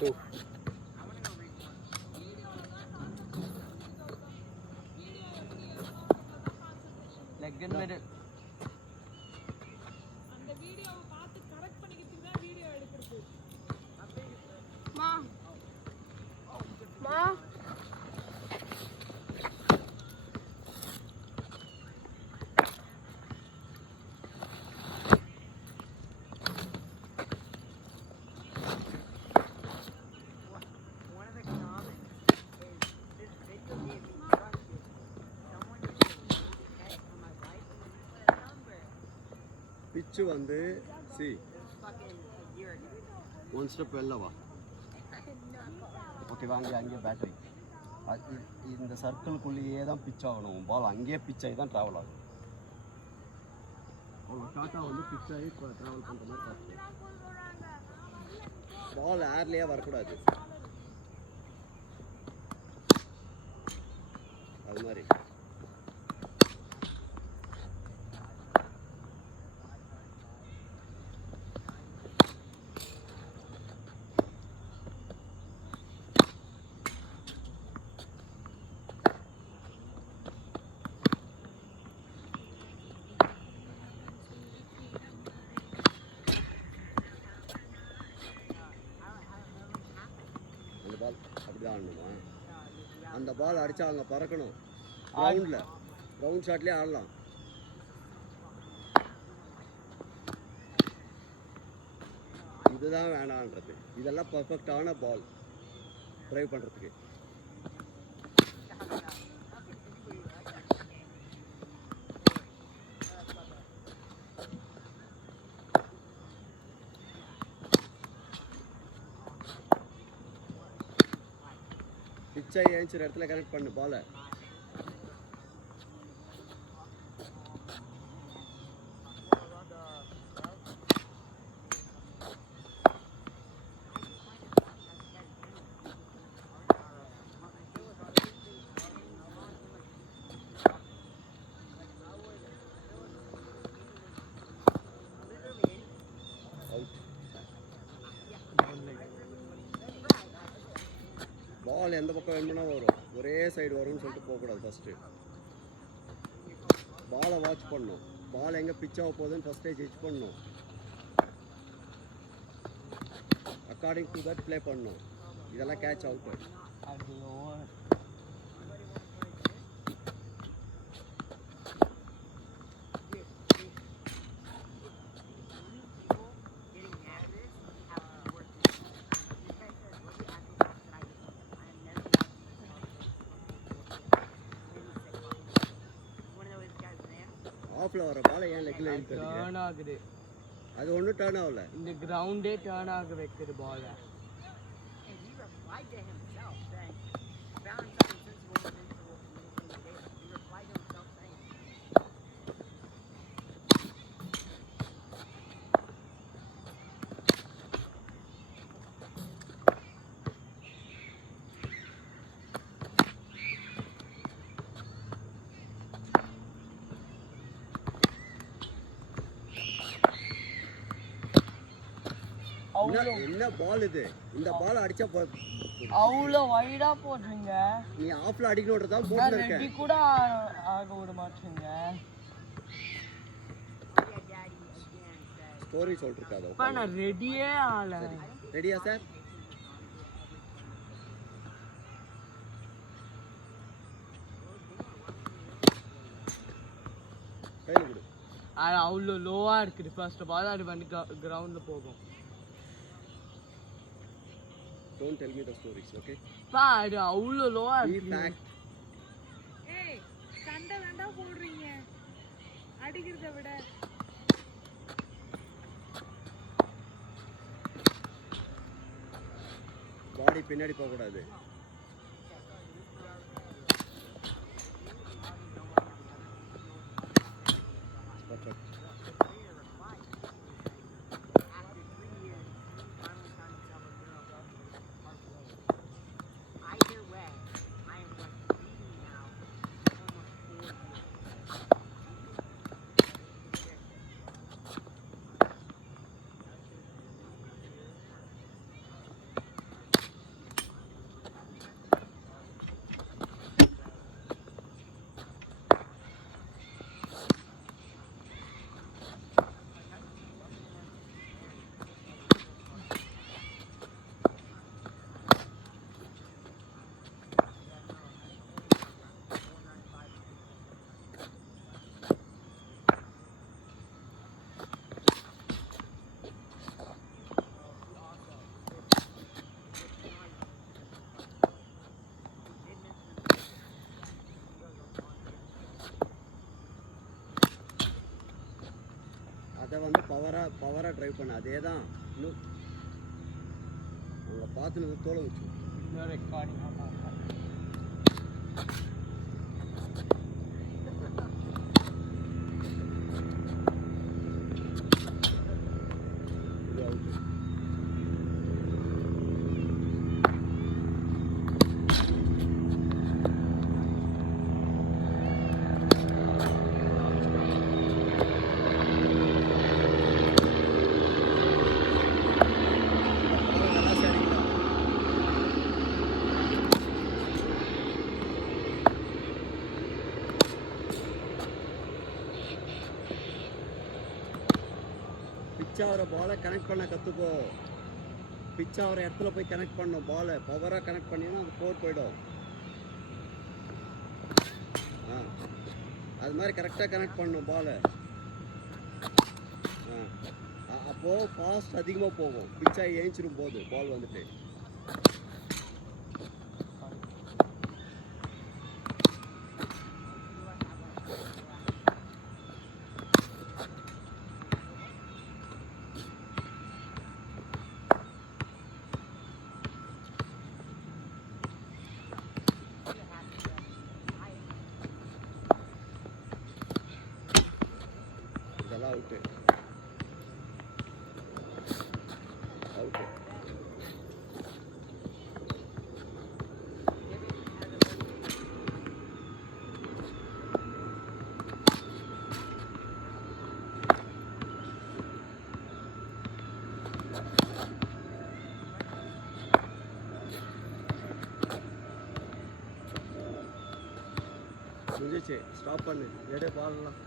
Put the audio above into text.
2. Leg in middle. அந்த வீடியோவை பார்த்து கரெக்ட் பண்ணிக்கிறதுக்கு தான் வீடியோ எடுக்கிறது. மா மா பிச்சு வந்து சி 1 ஸ்டெப் வெளில வா. ஓகே வாங்க, அங்கேயே பேட்டரி இந்த சர்க்கிள்குள்ளேயே தான் பிச் ஆகணும். பால் அங்கேயே பிச் ஆகி தான் ட்ராவல் ஆகும். அவங்க டாட்டா வந்து பிச் ஆகி ட்ராவல் பண்ணுற மாதிரி பார்த்து பால் ஏர்லேயே வரக்கூடாது. அது மாதிரி பால் அப்படிதான் ஆடணுமா? அந்த பால் அடித்தா அங்கே பறக்கணும். கிரவுண்டில் கிரவுண்ட் ஷாட்லேயே ஆடலாம். இதுதான் வேணான்றது. இதெல்லாம் பர்ஃபெக்டான பால் ட்ரைவ் பண்ணுறதுக்கு. பிச்சை ஏஞ்சிற இடத்துல கனெக்ட் பண்ணு பாலை. பால் எந்த பக்கம் வேணும்னா வரும், ஒரே சைடு வரும்னு சொல்லிட்டு போகக்கூடாது. ஃபஸ்ட்டு பாலை வாட்ச் பண்ணணும். பால் எங்கே பிச்சாக போகுதுன்னு ஃபஸ்ட்டே ஜட்ஜ் பண்ணணும். அக்கார்டிங் டு தட் ப்ளே பண்ணணும். இதெல்லாம் கேட்ச் அவுட். ஆஃப்ல வர பால் ஏன் லெக்ல டர்ன் ஆகுது? அது ஒன்றும் டர்ன் ஆகல. இந்த கிரவுண்டே டர்ன் ஆக வைக்குது பால். என்ன பால் இது? இந்த பால் அடிச்சா அவ்வளோ வைடா போடுறீங்க. நீ ஆஃப்ல அடிக்கணும்ன்றதா போட்டு இருக்க. ரெடி கூட ஆக விட மாட்டீங்க. ஸ்டோரி சொல்லிருக்காத. அப்பா நான் ரெடியே ஆகல. ரெடியா சார்? கையில கொடு. அவ்வளோ லோவா இருக்குது. ஃபர்ஸ்ட் பால் அது வந்து கிரவுண்ட்ல போகும். Don't tell me the stories, okay? பா அது அவ்வளோ லோவா இருக்கு. ஏய் சண்டை வேண்டா போடுறீங்க அடிக்கிறத விட. பாடி பின்னாடி போக கூடாது. பவராக ட்ரைவ் பண்ண அதே தான் இன்னும் அவங்க பார்த்துன்னு தோலை வச்சு இன்னும் ரெக்கார்டிங்காக பார்க்கலாம். இது அவுட்டு. நல்லா சரிங்களா பிச் ஆகிற பாலை கனெக்ட் பண்ண கற்றுக்கோ. பிச் ஆகிற இடத்துல போய் கனெக்ட் பண்ணணும். பாலை பவராக கனெக்ட் பண்ணினா அது ஃபோர் போயிடும். அது மாதிரி கரெக்டாக கனெக்ட் பண்ணணும் பாலை. அப்போது ஃபாஸ்ட் அதிகமாக போகும். பிச்சாகி ஏஞ்சிரும் போது பால் வந்துட்டு. இதெல்லாம் அவுட்டு அவுட்டு. முடிஞ்சிச்சு. ஸ்டாப் பண்ணு. எடே பால்லாம்